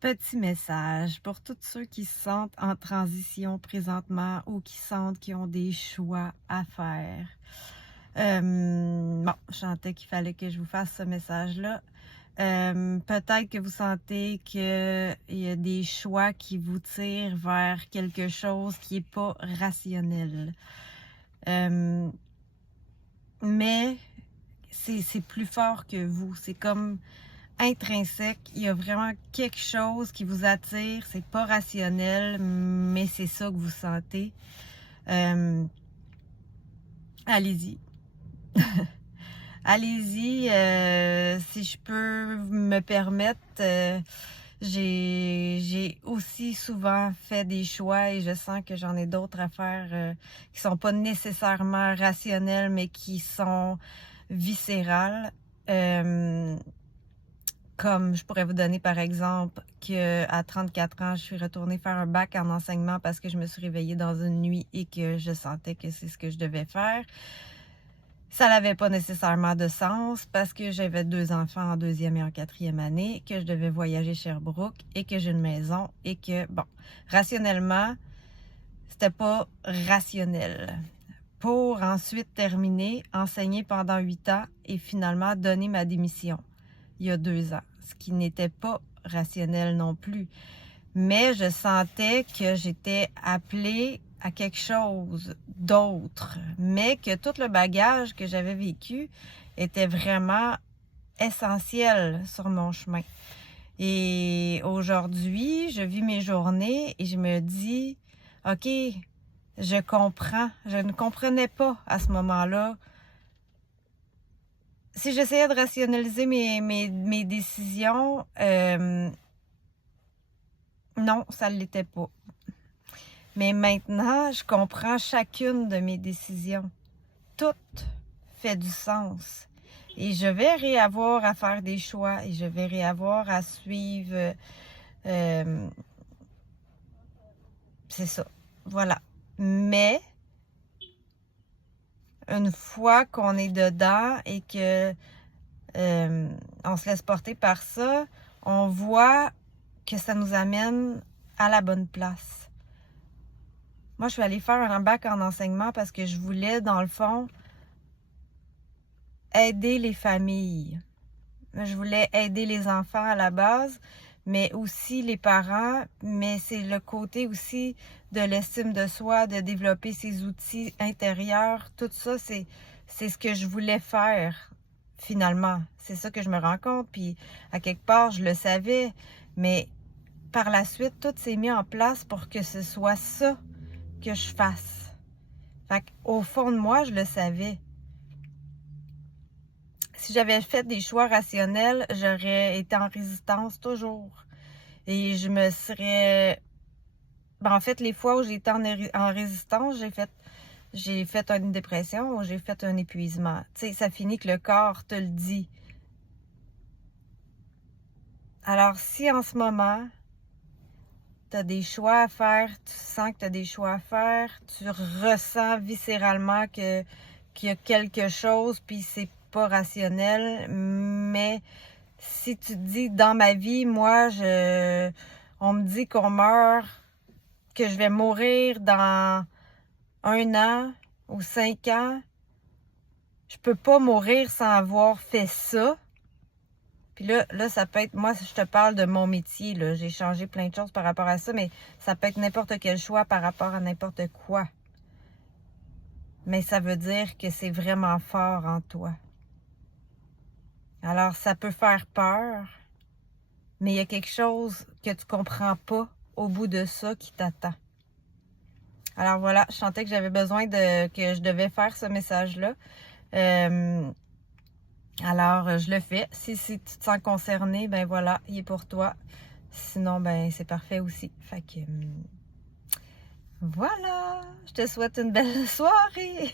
Petit message pour tous ceux qui se sentent en transition présentement ou qui sentent qu'ils ont des choix à faire. Bon, je sentais qu'il fallait que je vous fasse ce message-là. Peut-être que vous sentez qu'il y a des choix qui vous tirent vers quelque chose qui n'est pas rationnel. Mais c'est plus fort que vous. C'est comme intrinsèque. Il y a vraiment quelque chose qui vous attire. C'est pas rationnel, mais c'est ça que vous sentez. Allez-y. Allez-y. Si je peux me permettre, j'ai aussi souvent fait des choix et je sens que j'en ai d'autres à faire qui sont pas nécessairement rationnels, mais qui sont viscérales. Comme je pourrais vous donner par exemple qu'à 34 ans, je suis retournée faire un bac en enseignement parce que je me suis réveillée dans une nuit et que je sentais que c'est ce que je devais faire. Ça n'avait pas nécessairement de sens parce que j'avais 2 enfants en 2e et en 4e année, que je devais voyager Sherbrooke et que j'ai une maison et que, bon, rationnellement, c'était pas rationnel. Pour ensuite terminer, enseigner pendant 8 ans et finalement donner ma démission il y a 2 ans, ce qui n'était pas rationnel non plus. Mais je sentais que j'étais appelée à quelque chose d'autre, mais que tout le bagage que j'avais vécu était vraiment essentiel sur mon chemin. Et aujourd'hui, je vis mes journées et je me dis, OK, je comprends. Je ne comprenais pas à ce moment-là. Si j'essayais de rationaliser mes décisions, non, ça ne l'était pas. Mais maintenant, je comprends chacune de mes décisions. Tout fait du sens. Et je vais réavoir à faire des choix et je vais réavoir à suivre. C'est ça. Voilà. Mais, une fois qu'on est dedans et que on se laisse porter par ça, on voit que ça nous amène à la bonne place. Moi, je suis allée faire un bac en enseignement parce que je voulais, dans le fond, aider les familles. Je voulais aider les enfants à la base, mais aussi les parents, mais c'est le côté aussi de l'estime de soi, de développer ses outils intérieurs. Tout ça, c'est ce que je voulais faire, finalement. C'est ça que je me rends compte, puis à quelque part, je le savais, mais par la suite, tout s'est mis en place pour que ce soit ça que je fasse. Fait qu'au fond de moi, je le savais. Si j'avais fait des choix rationnels, j'aurais été en résistance toujours. Et je me serais... en fait, les fois où j'ai été en résistance, j'ai fait une dépression ou j'ai fait un épuisement. Tu sais, ça finit que le corps te le dit. Alors, si en ce moment, tu as des choix à faire, tu sens que tu as des choix à faire, tu ressens viscéralement qu'il y a quelque chose, puis c'est pas rationnel, mais si tu te dis, dans ma vie, moi, on me dit qu'on meurt, que je vais mourir dans 1 an ou 5 ans, je peux pas mourir sans avoir fait ça. Puis là, ça peut être, moi, je te parle de mon métier, là, j'ai changé plein de choses par rapport à ça, mais ça peut être n'importe quel choix par rapport à n'importe quoi. Mais ça veut dire que c'est vraiment fort en toi. Alors, ça peut faire peur, mais il y a quelque chose que tu comprends pas au bout de ça qui t'attend. Alors voilà, je sentais que j'avais besoin que je devais faire ce message-là. Alors, je le fais. Si tu te sens concerné, ben voilà, il est pour toi. Sinon, ben c'est parfait aussi. Fait que voilà, je te souhaite une belle soirée.